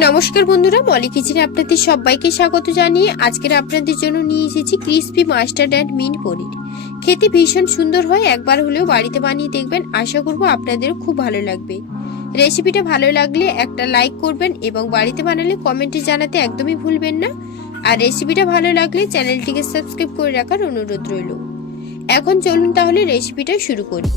নমস্কার বন্ধুরা, মলি কিচেনে আপনাদের সবাইকে স্বাগত জানিয়ে আজকের আপনাদের জন্য নিয়ে এসেছি ক্রিসপি মাস্টার্ড অ্যান্ড মিন্ট পনির। খেতে ভীষণ সুন্দর হয়, একবার হলেও বাড়িতে বানিয়ে দেখবেন। আশা করব আপনাদেরও খুব ভালো লাগবে। রেসিপিটা ভালো লাগলে একটা লাইক করবেন এবং বাড়িতে বানালে কমেন্টে জানাতে একদমই ভুলবেন না। আর রেসিপিটা ভালো লাগলে চ্যানেলটিকে সাবস্ক্রাইব করে রাখার অনুরোধ রইল। এখন চলুন তাহলে রেসিপিটা শুরু করি।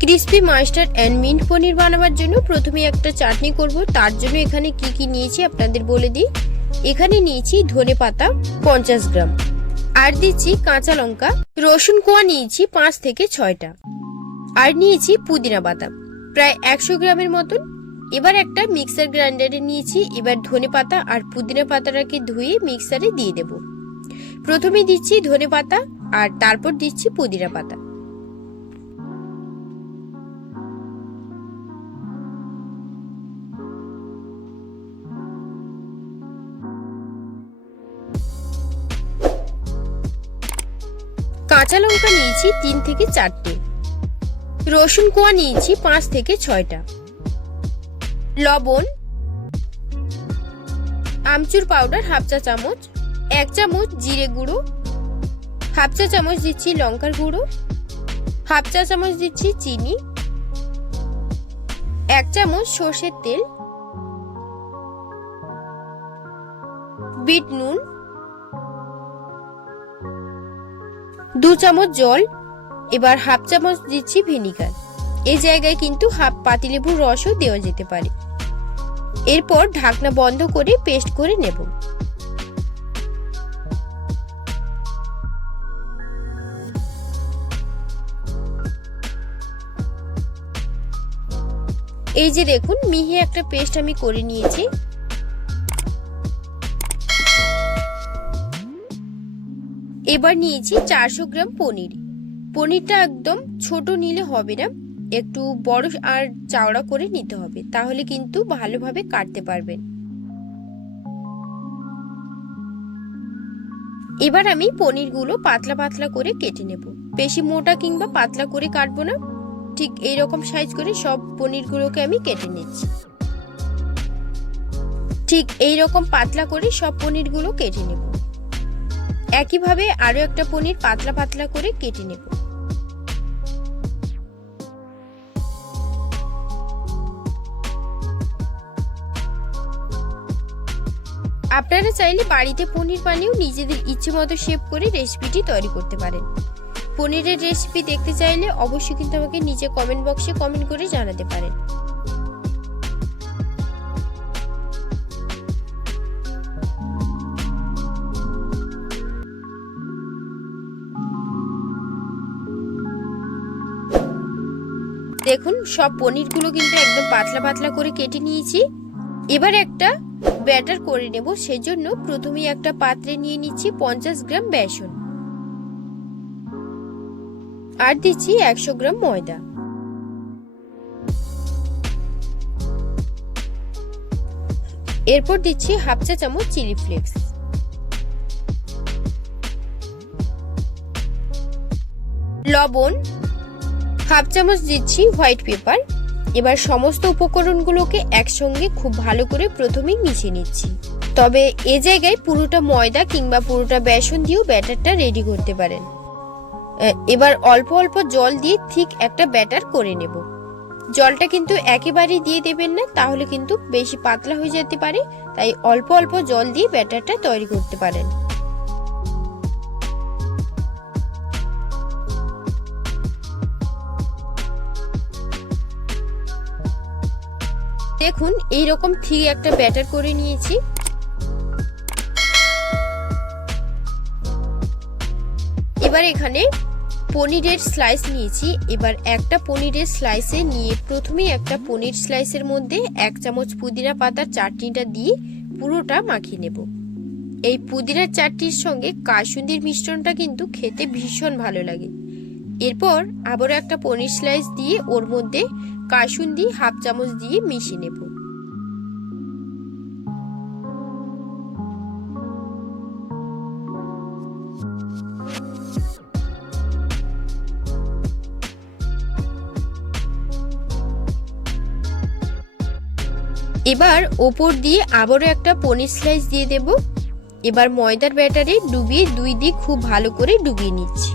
ক্রিসপি মাস্টার্ড অ্যান্ড মিন্ট পনির বানাবার জন্য প্রথমে একটা চাটনি করব। তার জন্য এখানে কি কি নিয়েছি আপনাদের বলে দিই। এখানে নিয়েছি ধনেপাতা 50 গ্রাম, আর দিচ্ছি কাঁচা লঙ্কা, রসুন কোয়া নিয়েছি 5 থেকে 6টা, আর নিয়েছি পুদিনা পাতা প্রায় 100 গ্রামের মতন। এবার একটা মিক্সার গ্রাইন্ডারে নিয়েছি। এবার ধনেপাতা আর পুদিনা পাতাটাকে ধুয়ে মিক্সারে দিয়ে দেব। প্রথমে দিচ্ছি ধনেপাতা আর তারপর দিচ্ছি পুদিনা পাতা। কাঁচা লঙ্কা নিয়েছি 3 থেকে 4টে, রসুন কোয়া নিয়েছি 5 থেকে 6টা, লবণ, আমচুর পাউডার হাফ চা চামচ, 1 চামচ জিরে গুঁড়ো, হাফ চা চামচ দিচ্ছি লঙ্কার গুঁড়ো, হাফ চা চামচ দিচ্ছি চিনি, 1 চামচ সর্ষের তেল, বিট নুন, 2 চামচ জল। এবার হাফ চামচ দিচ্ছি ভিনিগার। এই জায়গায় কিন্তু হাফ পাতিলেবুর রসও দেওয়া যেতে পারে। এরপর ঢাকনা বন্ধ করে পেস্ট করে নেব। এই যে দেখুন, মিহি একটা পেস্ট আমি করে নিয়েছি। এবার নিয়েছি 400 গ্রাম পনির। পনিরটা একদম ছোট নিলে হবে না, একটু বড় আর চওড়া করে নিতে হবে, তাহলে কিন্তু ভালোভাবে কাটতে পারবেন। এবার আমি পনিরগুলো পাতলা পাতলা করে কেটে নেব। বেশি মোটা কিংবা পাতলা করে কাটবো না, ঠিক এইরকম সাইজ করে সব পনিরগুলোকে আমি কেটে নিচ্ছি। ঠিক এইরকম পাতলা করে সব পনিরগুলো কেটে নেব। একইভাবে আরো একটা পনির পাতলা পাতলা করে কেটে নেব। আপনারা চাইলে বাড়িতে পনির বানিয়েও নিজেদের ইচ্ছে মতো শেপ করে রেসিপিটি তৈরি করতে পারেন। পনিরের রেসিপি দেখতে চাইলে অবশ্যই কিন্তু আমাকে নিচে কমেন্ট বক্সে কমেন্ট করে জানাতে পারেন। দেখুন, সব পনিরগুলো কিন্তু একদম পাতলা পাতলা করে কেটে নিয়েছি। এবার একটা ব্যাটার করে নেব। সেজন্য প্রথমে একটা পাত্রে নিয়ে নিচ্ছি 50 গ্রাম বেসন, আর দিচ্ছি 100 গ্রাম ময়দা। এরপর দিচ্ছি হাফ চা চামচ চিলি ফ্লেক্স, লবণ, হাফ চামচ দিচ্ছি হোয়াইট পেপার। এবার সমস্ত উপকরণগুলোকে একসঙ্গে খুব ভালো করে প্রথমেই মিশিয়ে নিচ্ছি। তবে এ জায়গায় পুরোটা ময়দা কিংবা পুরোটা বেসন দিয়েও ব্যাটারটা রেডি করতে পারেন। এবার অল্প অল্প জল দিয়ে ঠিক একটা ব্যাটার করে নেব। জলটা কিন্তু একেবারেই দিয়ে দেবেন না, তাহলে কিন্তু বেশি পাতলা হয়ে যেতে পারে। তাই অল্প অল্প জল দিয়ে ব্যাটারটা তৈরি করতে পারেন। দেখুন, এইরকম ঠিক একটা ব্যাটার করে নিয়েছি। এবার এখানে পনিরের স্লাইস নিয়েছি। এবার একটা পনিরের স্লাইসে নিয়ে প্রথমেই একটা পনির স্লাইসের মধ্যে 1 চামচ পুদিনা পাতার চাটনিটা দিয়ে পুরোটা মাখিয়ে নেব। এই পুদিনার চাটনির সঙ্গে কাসুন্দির মিশ্রণটা কিন্তু খেতে ভীষণ ভালো লাগে। এরপর আবারও একটা পনির স্লাইস দিয়ে ওর মধ্যে কাসুন্দি হাফ চামচ দিয়ে মিশিয়ে নেব। এবার ওপর দিয়ে আবারও একটা পনির স্লাইস দিয়ে দেব। এবার ময়দার ব্যাটারে ডুবিয়ে 2 দিক খুব ভালো করে ডুবিয়ে নিচ্ছি।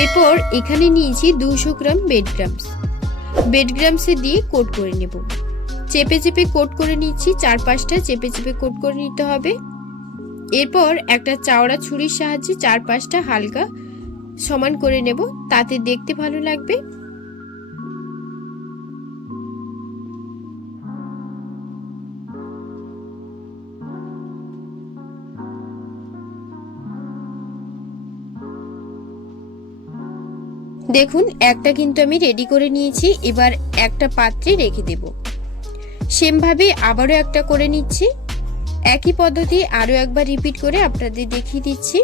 এরপর এখানে নিয়েছি 200 গ্রাম বেড গ্রামসে দিয়ে কোট করে নেব। চেপে চেপে কোট করে নিচ্ছি, 4-5টা চেপে চেপে কোট করে নিতে হবে। এরপর একটা চাওড়া ছুরির সাহায্যে 4-5টা হালকা সমান করে নেব, তাতে দেখতে ভালো লাগবে। দেখুন একটা কিন্তু আমি রেডি করে নিয়েছি। এবার একটা পাত্রে রেখে দেব। সেম ভাবে আবারও একটা করে নিচ্ছি। একই পদ্ধতি আরো একবার রিপিট করে আপনাদের দেখিয়ে দিচ্ছি।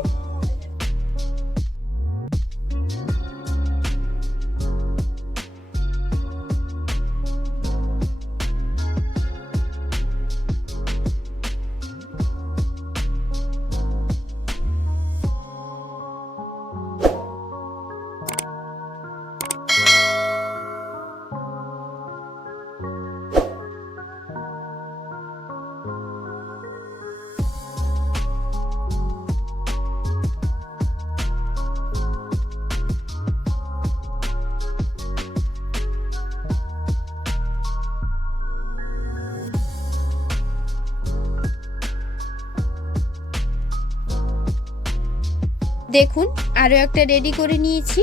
দেখুন আরো একটা রেডি করে নিয়েছি।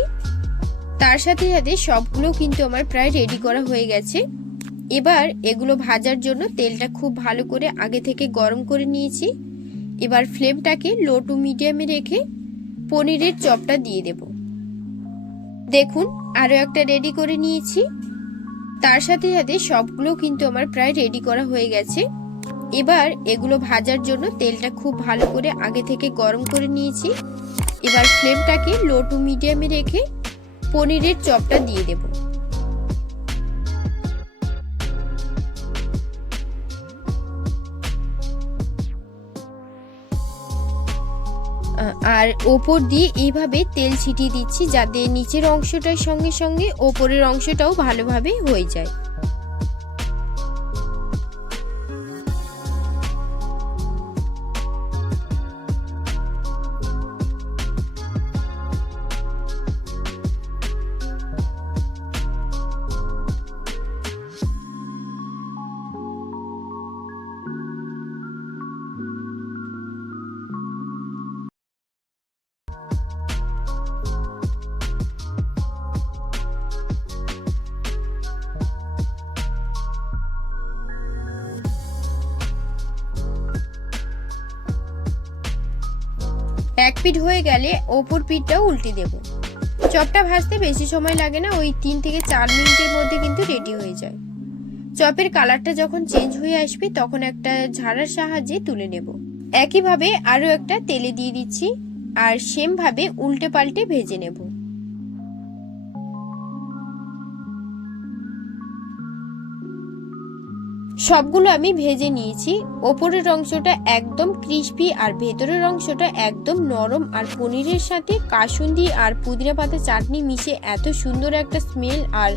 তার সাথে সাথে সবগুলো কিন্তু আমার প্রায় রেডি করা হয়ে গেছে। এবার এগুলো ভাজার জন্য তেলটা খুব ভালো করে আগে থেকে গরম করে নিয়েছি। এবার ফ্লেমটাকে লো টু মিডিয়ামে রেখে পনিরের চপটা দিয়ে দেব। দেখুন আরো একটা রেডি করে নিয়েছি। তার সাথে সাথে সবগুলো কিন্তু আমার প্রায় রেডি করা হয়ে গেছে। এবার এগুলো ভাজার জন্য তেলটা খুব ভালো করে আগে থেকে গরম করে নিয়েছি। এবার ফ্লেমটাকে লো টু মিডিয়ামে রেখে পনিরের চপটা দিয়ে দেব। আর ওপর দিয়ে এইভাবে তেল ছিটিয়ে দিচ্ছি, যাতে নিচের অংশটার সঙ্গে সঙ্গে ওপরের অংশটাও ভালোভাবে হয়ে যায়। এক পিঠ হয়ে গেলে ওপর পিঠটাও উল্টে দেব। চপটা ভাজতে বেশি সময় লাগে না, ওই 3 থেকে 4 মিনিটের মধ্যে কিন্তু রেডি হয়ে যায়। চপের কালারটা যখন চেঞ্জ হয়ে আসবে তখন একটা ঝাড়ার সাহায্যে তুলে নেব। একইভাবে আরো একটা তেলে দিয়ে দিচ্ছি আর সেম ভাবে উল্টে পাল্টে ভেজে নেব। সবগুলো আমি ভেজে নিয়েছি। ওপরের অংশটা একদম ক্রিস্পি আর ভেতরের অংশটা একদম নরম, আর পনিরের সাথে কাসুন্দি আর পুদিনা পাতা চাটনি মিশে এত সুন্দর একটা স্মেল আর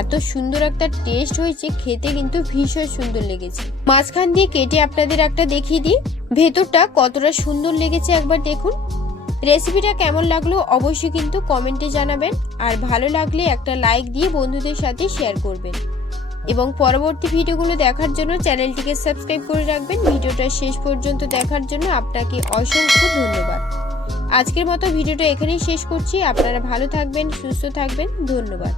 এত সুন্দর একটা টেস্ট হয়েছে, খেতে কিন্তু ভীষণ সুন্দর লেগেছে। মাঝখান দিয়ে কেটে আপনাদের একটা দেখিয়ে দিই ভেতরটা কতটা সুন্দর লেগেছে, একবার দেখুন। রেসিপিটা কেমন লাগলো অবশ্যই কিন্তু কমেন্টে জানাবেন, আর ভালো লাগলে একটা লাইক দিয়ে বন্ধুদের সাথে শেয়ার করবেন এবং পরবর্তী ভিডিওগুলো দেখার জন্য চ্যানেলটিকে সাবস্ক্রাইব করে রাখবেন। ভিডিওটা শেষ পর্যন্ত দেখার জন্য আপনাকে অসংখ্য ধন্যবাদ। আজকের মতো ভিডিওটা এখানেই শেষ করছি। আপনারা ভালো থাকবেন, সুস্থ থাকবেন। ধন্যবাদ।